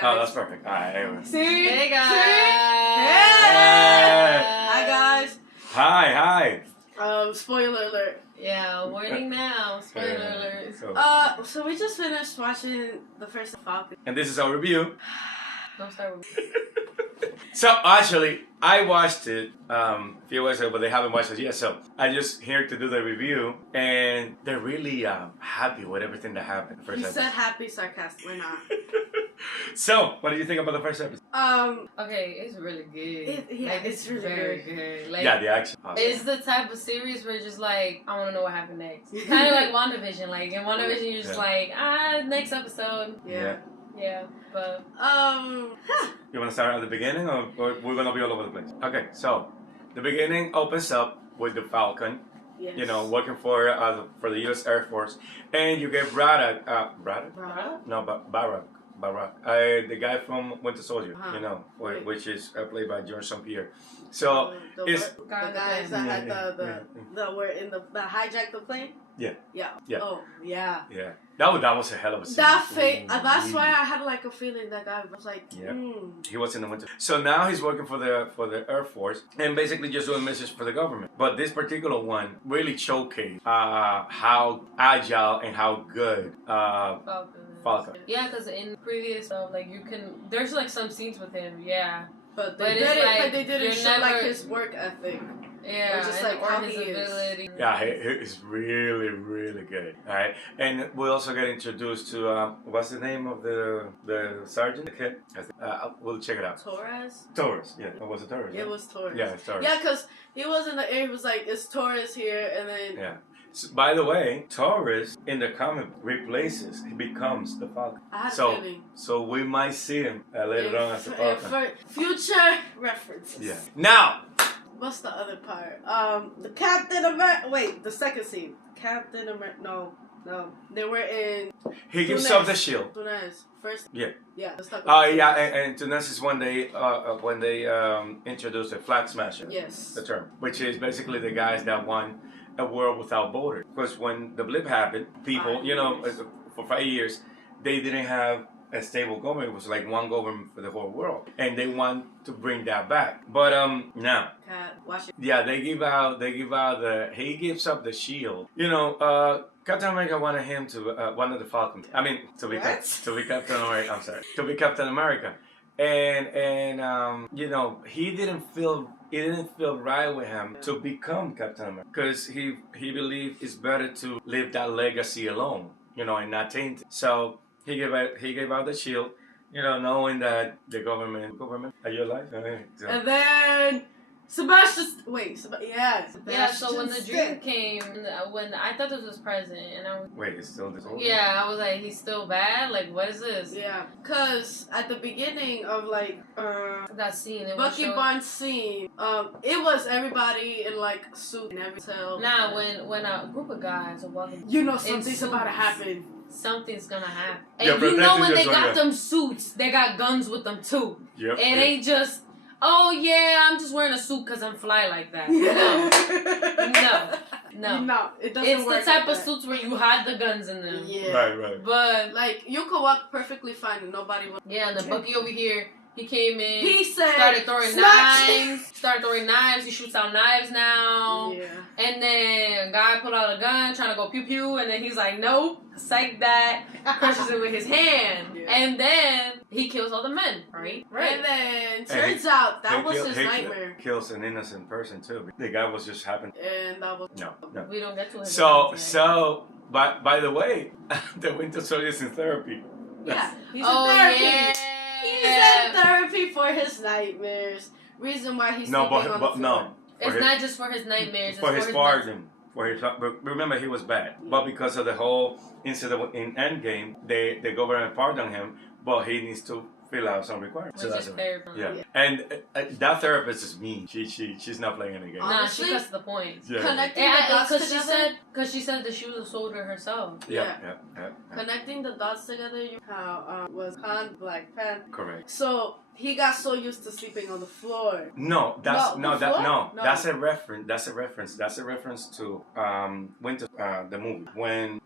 guys. Oh, that's perfect. All right, anyway. See? Hey guys. See? Hey. Hi guys. Hi. Spoiler alert. Yeah, warning now. Spoiler alert. So we just finished watching the first Falcon. And this is our review. Don't start with So actually, I watched it a few weeks ago, but they haven't watched it yet. So I just here to do the review, and they're really happy with everything that happened. The first He episode. said happy sarcastic. We're not. So, what do you think about the first episode? Okay, it's really good. It's really very good. Like, Yeah, the action. Awesome. it's the type of series where you're just like, I want to know what happened next. Kind of like WandaVision. Like in WandaVision, you're just like, next episode. Yeah, but You want to start at the beginning, or we're gonna be all over the place? Okay, so the beginning opens up with the Falcon. Yes. You know, working for the U.S. Air Force, and you get Braddock. No, Barack. The guy from Winter Soldier. Uh-huh. You know, which is played by George St. Pierre. So it's the guys that had the were in the hijacked the plane. Yeah. Oh yeah. Yeah. That was a hell of a scene. That's why I had like a feeling that guy was like. Yeah. He was in the winter. So now he's working for the Air Force and basically just doing missions for the government. But this particular one really showcased how agile and how good Falcon. Yeah, because in previous stuff, like there's like some scenes with him. Yeah. But they didn't show like his work ethic. Yeah, or just and like how his he is. ability. Yeah, he's really, really good. All right, and we also get introduced to what's the name of the sergeant? The kid. We'll check it out. Torres. Yeah, was it Torres? It was Torres. Yeah, it's Torres. Yeah, because he was in the air. He was like, "It's Torres here," and then. Yeah. So, by the way, Torres in the comic he becomes the Falcon. I had a feeling. So we might see him later on as the Falcon. For future references. Yeah. Now. What's the other part? The Captain America. Wait, the second scene. Captain America. No. They were in. He gives up the shield. Tunes. First. Yeah. Yeah. Yeah, and Tunes is when they introduced the flag smasher. Yes. The term, which is basically the guys that won a world without borders. Because when the blip happened, people, for 5 years, they didn't have a stable government. It was like one government for the whole world, and they want to bring that back. But now, yeah, he gives up the shield. Captain America wanted him to wanted the Falcon. I mean, to be Captain America. I'm sorry, to be Captain America, and he didn't feel. It didn't feel right with him to become Captain America because he believed it's better to live that legacy alone, and not taint it. So he gave out the shield, knowing that the government are you alive? And then Sebastian. Yeah. So when the dream came, when I thought this was present, and I was it's still this old. Yeah, I was like, he's still bad. Like, what is this? Yeah, cause at the beginning of that scene, Bucky Barnes scene, it was everybody in like suit and everything. Nah, when a group of guys are walking, something's about to happen. Something's gonna happen. Yeah, And when they got them suits, they got guns with them too. Yep. It ain't just, oh yeah, I'm just wearing a suit because I'm fly like that. No, it doesn't it's work. The type like of suits where you hide the guns in them. Yeah. Right. But like you could walk perfectly fine and nobody would. Yeah, and the Bucky over here, he came in. He said, started throwing knives. He shoots out knives now. Yeah. And then a guy pulled out a gun trying to go pew pew, and then he's like, nope, psych that. Crushes it with his hand. Yeah. And then he kills all the men, right? And then turns out that was his nightmare. Kills an innocent person too. The guy was just happened. And that was no. We don't get to him. So by the way, the Winter Soldier is in therapy. Yeah, he's in therapy. Yeah. He's in therapy for his nightmares. Reason why he's sleeping on the floor. It's not just for his nightmares. For his pardon. But remember, he was bad. But because of the whole incident in Endgame, the government pardoned him, but he needs to fill out some requirements. Which is fair. Yeah. And that therapist is mean. She's not playing any game. Nah, she gets the point. Yeah. Connecting the dots together. Because she said that she was a soldier herself. Yeah. Connecting the dots together, how was Khan Black Panther. Correct. So he got so used to sleeping on the floor. No, that's No, that before? no, No. that's a reference. That's a reference to Winter the movie when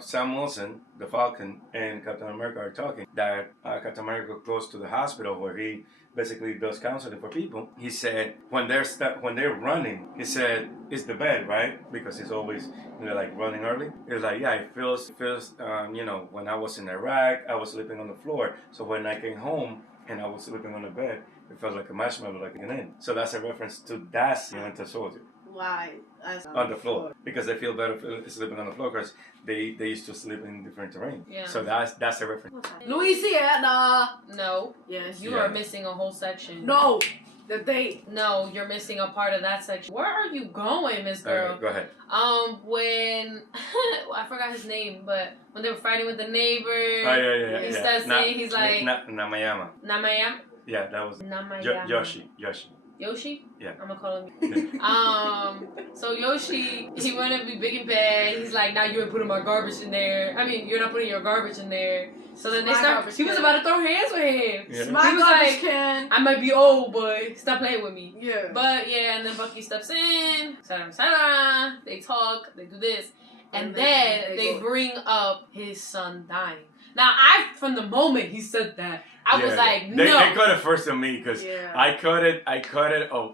Sam Wilson, the Falcon, and Captain America are talking. That Captain America goes to the hospital where he basically does counseling for people. He said when they're running, he said it's the bed, right? Because he's always like running early. He was like, yeah, it feels when I was in Iraq, I was sleeping on the floor. So when I came home and I was sleeping on the bed, it felt like a marshmallow, like an end. So that's a reference to that scene in Winter Soldier. Why? On the floor. Because they feel better sleeping on the floor because they used to sleep in different terrain. Yeah. So that's a reference. Louisiana. No. Yes. You are missing a whole section. No. The date. No, you're missing a part of that section. Where are you going, Miss Girl? Okay, go ahead. When I forgot his name, but when they were fighting with the neighbor, He starts saying, he's like, Namayama. Namayama? Yeah, that was Namayama. Yoshi. Yoshi? Yeah. I'm gonna call him. So Yoshi, he wanna be big and bad. He's like, now you ain't putting my garbage in there. I mean, you're not putting your garbage in there. So then they start. He was about to throw hands with him. Yeah. My He was garbage like, can. I might be old, but stop playing with me. Yeah. But yeah, and then Bucky steps in. Sarah, they talk. They do this, and then they bring up his son dying. Now, from the moment he said that, I was like, no. They cut it first on me because Yeah. I cut it.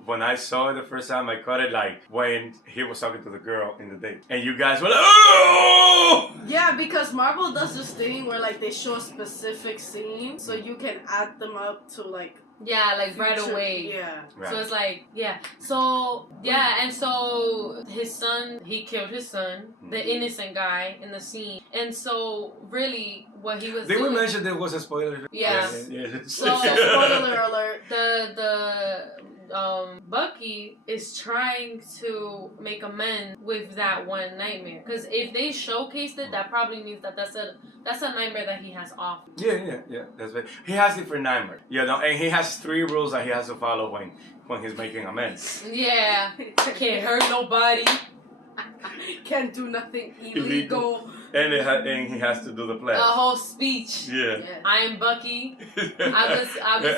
When I saw it the first time, I cut it like when he was talking to the girl in the date, and you guys were like, oh! Yeah, because Marvel does this thing where like they show a specific scene, so you can add them up to like. Yeah, like right future- away. Yeah. Right. So it's like, yeah. So, yeah, and so his son, he killed his son, the innocent guy in the scene. And so, really, what he was Did doing... we mention there was a spoiler? Yeah. So spoiler alert. Bucky is trying to make amends with that one nightmare. Because if they showcased it, that probably means that's a nightmare that he has off. Yeah. That's right. He has different nightmares. And he has 3 rules that he has to follow when he's making amends. Yeah. Can't hurt nobody. Can't do nothing illegal. And he has to do the pledge. A whole speech. Yeah. I am Bucky. I was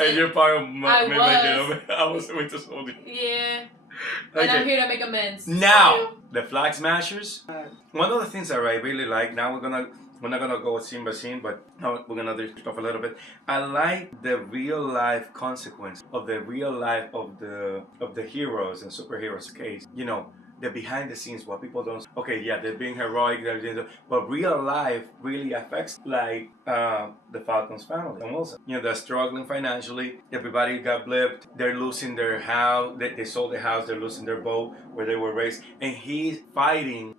and you're part of me making was. amends. I was Winter Soldier. Yeah. Okay. And I'm here to make amends. Now, the Flag Smashers. One of the things that I really like, now we're not gonna go scene by scene, but we're gonna do stuff a little bit. I like the real life consequence of the real life of the heroes and superheroes case. The behind the scenes, what people don't. Okay, yeah, they're being heroic, but real life really affects the Falcon's family. And Wilson, they're struggling financially. Everybody got blipped. They're losing their house. They sold their house. They're losing their boat where they were raised. And he's fighting,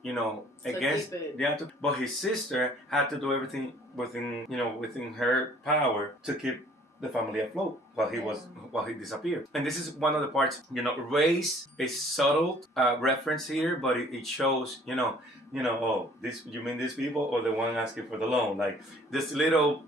against the. But his sister had to do everything within her power to keep the family afloat while he disappeared. And this is one of the parts, race is subtle reference here, but it shows, this, you mean these people or the one asking for the loan? Like this little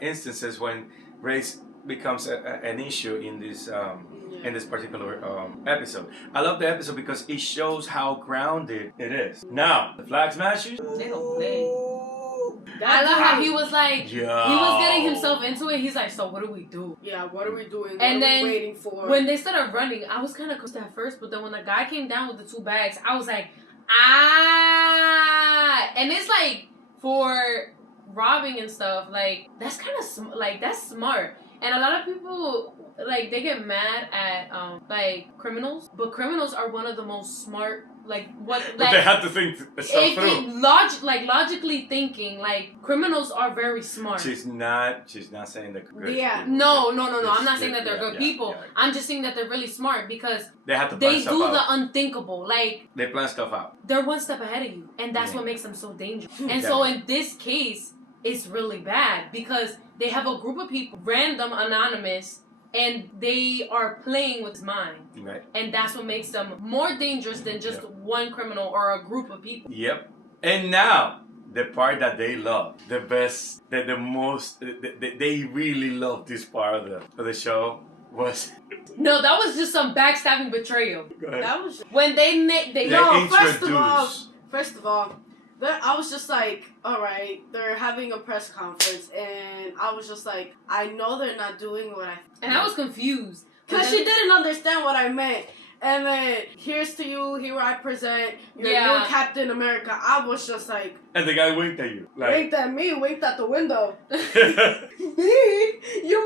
instances when race becomes an issue in this particular episode. I love the episode because it shows how grounded it is. Now, the Flag Smashers. They don't play. I love how he was like, he was getting himself into it. He's like, so what do we do? Yeah, what are we doing? What And are then we waiting for? when they started running, I was kind of confused at first, but then when the guy came down with the 2 bags, I was like, and it's like for robbing and stuff, like that's kind of that's smart. And a lot of people like they get mad at criminals, but criminals are one of the most smart. But they have to think stuff through. Logically thinking, criminals are very smart. She's not saying they're good. Yeah. people. No. I'm not saying that they're good people. Yeah. I'm just saying that they're really smart because They have to plan they stuff do out. the unthinkable. They plan stuff out. They're one step ahead of you, and that's what makes them so dangerous. And so in this case, it's really bad because they have a group of people, random, anonymous, and they are playing with his mind. Right. And that's what makes them more dangerous than just one criminal or a group of people. Yep. And now, the part that they love, the best, the most, they really love this part of the show was... No, that was just some backstabbing betrayal. Go ahead. That was When they no. introduce. First of all, I was just like, all right, they're having a press conference, and I was just like, I know they're not doing what I. And I was confused Because she didn't understand what I meant. And then, here's to you, here I present your new Captain America. I was just like... And the guy winked at you. Like, winked at me, winked at the window. Me? You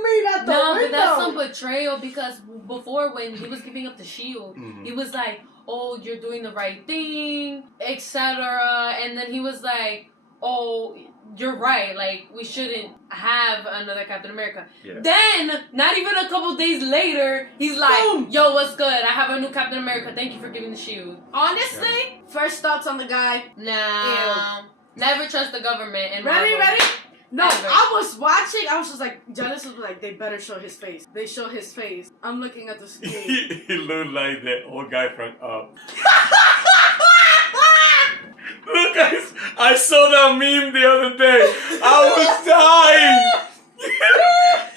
mean at the window? No, but that's some betrayal because before when he was giving up the shield, he was like, oh, you're doing the right thing, etc. And then he was like, oh... You're right, like, we shouldn't have another Captain America. Yeah. Then, not even a couple days later, he's like, Boom. yo, what's good? I have a new Captain America. Thank you for giving the shield. Honestly, first thoughts on the guy. Nah. Never trust the government. And Ready? No, Never. I was watching. I was just like, Genesis was like, they better show his face. They show his face. I'm looking at the screen. He looked like that old guy from Up. Look, guys, I saw that meme the other day. I was dying.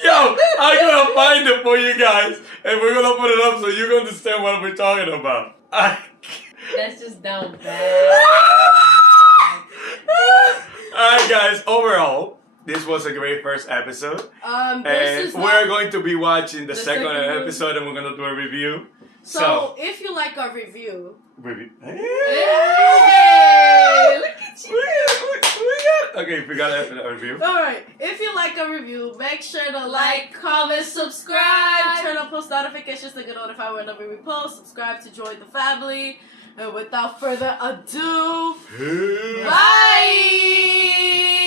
Yo, I'm gonna find it for you guys, and we're gonna put it up so you can understand what we're talking about. That's just down bad. Alright, guys, overall, this was a great first episode. And we're going to be watching the second episode, and we're gonna do a review. So if you like our review... Hey, look at you! Okay, if we got a review. Alright, if you like our review, make sure to like, comment, subscribe, turn on post notifications to get notified whenever we post, subscribe to join the family, and without further ado, bye!